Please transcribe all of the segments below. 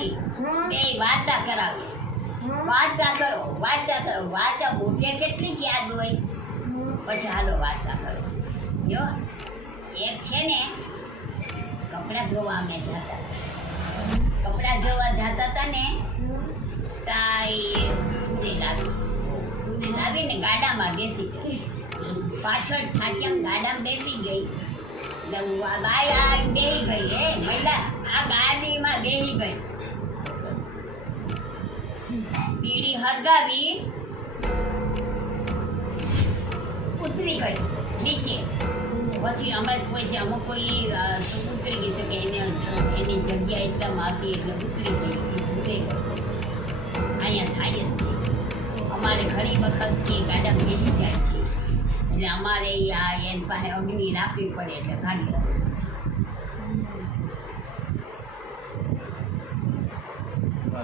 છોકરાની બે વાર્તા કરાવે. વાર્તા કરો વાર્તા પૂછે કેટલી યાદ હોય પછી હાલો વાર્તા કરો. જો એક છે ને કપડાં ધોવા અમે જતા ને તાઈ લાવીને ગાડામાં બેસી ગઈ. પાછળ ઠાઠિયામ ગાડામાં બેસી ગઈ. ગાય બેસી ગઈ. હે મહિલા આ ગાડીમાં બેસી ગઈ. બીડી હરગાવી ઉતરી ગઈ નીચે. પછી અમે અમુક કોઈ ઉતરી ગઈ તો કે એની જગ્યા એટલામાં હતી એટલે ઉતરી ગઈ. અહીંયા થાય જ છે. અમારે ઘણી વખતથી ગાડા ભેગી જાય છે એટલે અમારે એની પાસે અગ્નિ રાખવી પડે એટલે ભાગી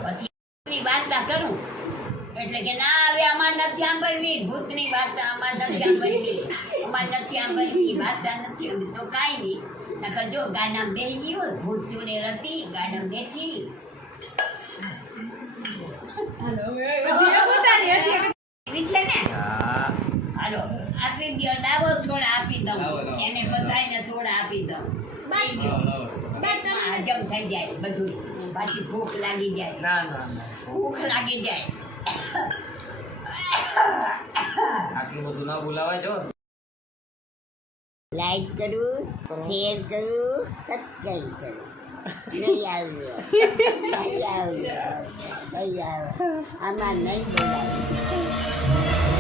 પછી વાર્તા કરું એટલે કે ના હવે અમારે નથી સાંભળવી ભૂતની વાર્તા. અમારે નથી સાંભળવી વાર્તા નથી. તો કાંઈ નહીં નકર જો ગાડામાં બેસી ગઈ હોય ભૂત ચોરેલ હતી ગાડામાં બેઠી. છે ને હાલો આપી દો. લાવો થોડા આપી દઉં એને બધાને થોડા આપી દઉં. હજમ થઈ જાય બધું. પાછી ભૂખ લાગી જાય. ભૂખ લાગી જાય. આટલું બધું ના બોલાવાય. જો લાઈક કરું, શેર કરું, સબસ્ક્રાઈબ કરું. નહીં આવ્યો આમાં નહીં બોલાય.